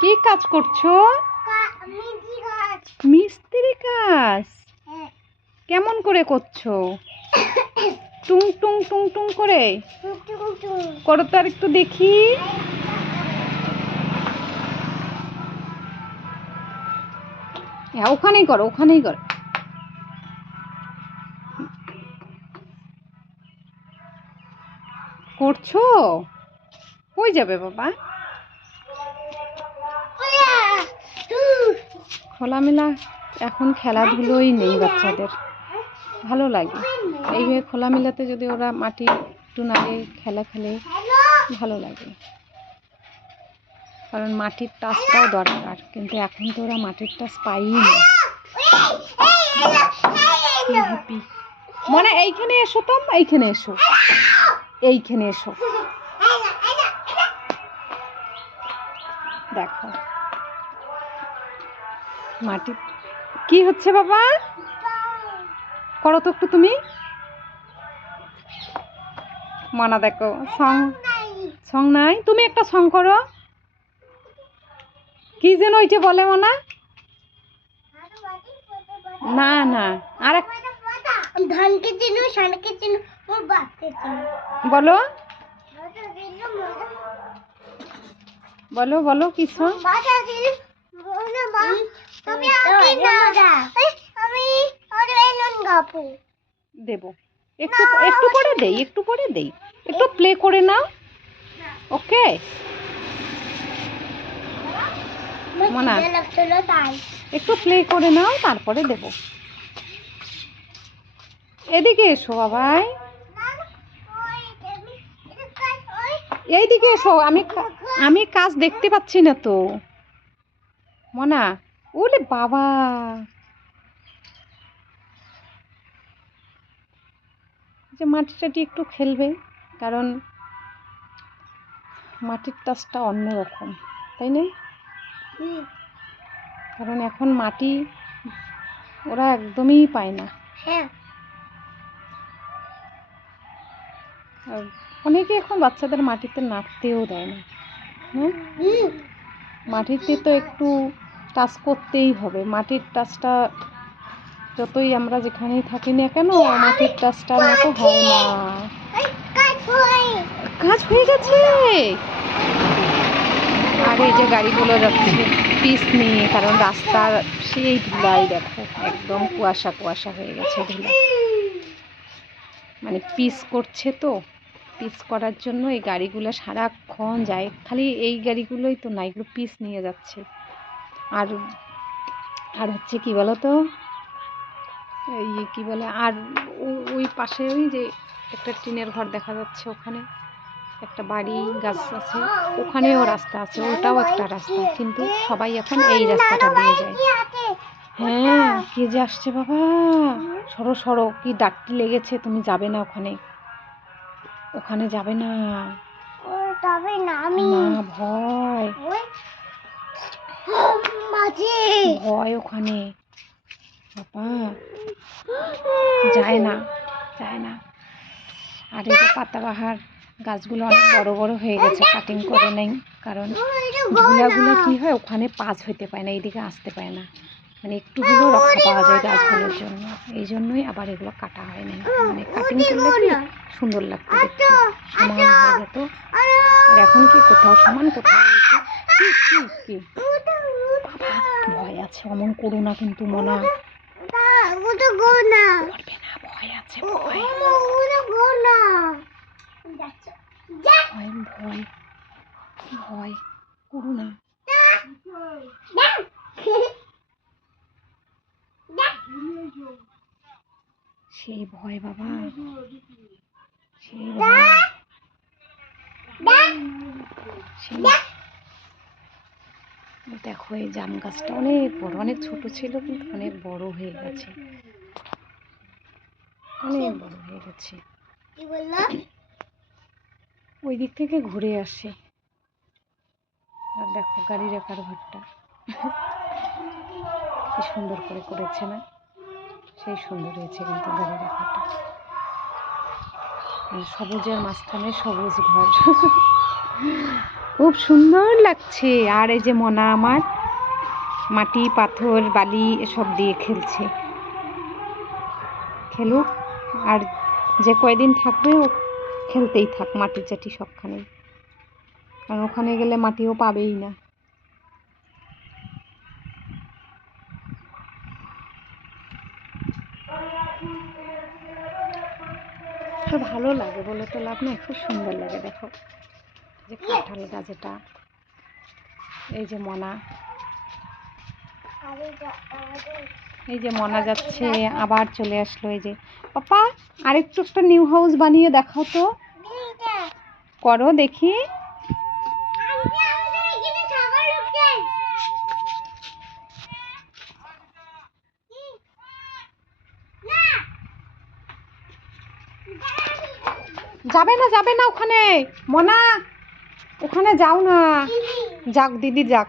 কি কাজ করছ? মিস্ত্রি কাজ? কেমন করে করছ? টুং টুং টুং টুং করে? করো তো আর একটু দেখি। হ্যাঁ ওখানেই করো ওখানেই করো। করছ? কই যাবে বাবা? খোলামেলা এখন খেলাধুলোই নেই বাচ্চাদের। ভালো লাগে। এইভাবে খোলামেলাতে যদি ওরা মাটি একটু নাড়ে, খেলা খেলে, ভালো লাগে। কারণ মাটির টাচটাও দরকার, কিন্তু এখন তো ওরা মাটির টাচ পাইই না। মানে এইখানে এসো তো, এইখানে এসো। এইখানে এসো। দেখো। মাটি কি হচ্ছে বাবা? করো তো একটু তুমি। মানা দেখো সং সং নাই? তুমি একটা সং করো। কি যেন ওইটা বলে মানা? না না। আর এক ধানকে চিনো শানকে চিনো ওর বাপকে চিনো। বলো। বলো বলো কি সং? তুমি আমি না। আমি ওর গাপু দেব। একটু একটু পরে দেই একটু পরে দেই। একটু প্লে করে নাও। ওকে? মোনা। একটু প্লে করে নাও তারপরে দেব। এদিকে এসো বাবাই। এইদিকে এসো। আমি আমি কাজ দেখতে পাচ্ছি না তো। মনা। ওলে বাবা। যে মাটি টাটি একটু খেলবে কারণ মাটির টাচটা অন্যরকম তাই না? কারণ এখন মাটি ওরা একদমই পায় না। হ্যাঁ। অনেকে এখন বাচ্চাদের মাটিতে নাড়তেও দেয় না হ্যাঁ? মাটিতে তো একটু টাচ করতেই হবে। মাটির টাচটা যতই আমরা যেখানেই থাকি না কেন মাটির টাচটা মতো হয় না। কাজ হয়ে গেছে! আর এই যে গাড়িগুলো যাচ্ছে পিস নিয়ে কারণ রাস্তার সেই ধুলাই দেখো একদম কুয়াশা কুয়াশা হয়ে গেছে ধুলা। মানে পিস করছে তো পিস করার জন্য এই গাড়িগুলো সারাক্ষণ যায়। খালি এই গাড়িগুলোই তো না এগুলো পিস নিয়ে যাচ্ছে। আর আর হচ্ছে কি বলো তো এই কি বলে আর ওই পাশে ওই যে একটা টিনের ঘর দেখা যাচ্ছে ওখানে। একটা বাড়ি গাছ আছে। ওখানেও রাস্তা আছে ওটাও একটা রাস্তা। কিন্তু সবাই এখন এই রাস্তাটা দিয়ে যায়। হ্যাঁ কে যে আসছে বাবা? সরো সরো কি ডাকটি লেগেছে তুমি যাবে না ওখানে। ওখানে যাবে না। তবে না ভয়। ভয় ওখানে। বাবা, যায় না যায় না। আর এই যে পাতাবাহার গাছগুলো অনেক বড় বড় হয়ে গেছে কাটিং করে নেই, কারণ ধুলাগুলো কি হয়, ওখানে পাস হইতে পায় না, এইদিকে আসতে পায় না। মানে একটু হলেও রক্ষা পাওয়া যায় গাছগুলোর জন্য। এই জন্যই আবার এগুলো কাটা হয় না। মানে কাটিং করলে কি সুন্দর লাগতো দেখতে, সমান হয়ে যেত। আর এখন কি কোথাও সমান কোথাও কি কি? আছে অমন করো না কিন্তু মনা। ওটা গো না। করবে না ভয় আছে ভয়। ওটা গো না। ভয় ভয় ভয় করো না। সেই ভয় বাবা। সেই ভয়। সেই দেখো এই জাম গাছটা অনেক বড় অনেক ছোট ছিল কিন্তু অনেক বড় হয়ে গেছে। অনেক বড় হয়ে গেছে। ওই দিক থেকে ঘুরে আসে। আর দেখো গাড়ি রাখার ঘরটা। কি সুন্দর করে করেছে না? সেই সুন্দর হয়েছে কিন্তু গাড়ি রাখাটা। সবুজের মাঝখানে সবুজ ঘর। খুব সুন্দর লাগছে। আর এই যে মনা আমার মাটি, পাথর, বালি এসব দিয়ে খেলছে। খেলুক। আর যে কয়দিন থাকবে ও খেলতেই থাক মাটি চাটি সবখানে। কারণ ওখানে গেলে মাটিও পাবেই না। ভালো লাগে বলে তো লাভ নেই, খুব সুন্দর লাগে, দেখো। যে কাঁঠাল গাছ এই যে মনা। এই যে মনা যাচ্ছে, আবার চলে আসলো এই যে। পাপা, আরেকটু একটা নিউ হাউস বানিয়ে দেখাও তো। করো দেখি। যাবে না যাবে না ওখানে। মনা ওখানে যাও না। যাক দিদি যাক।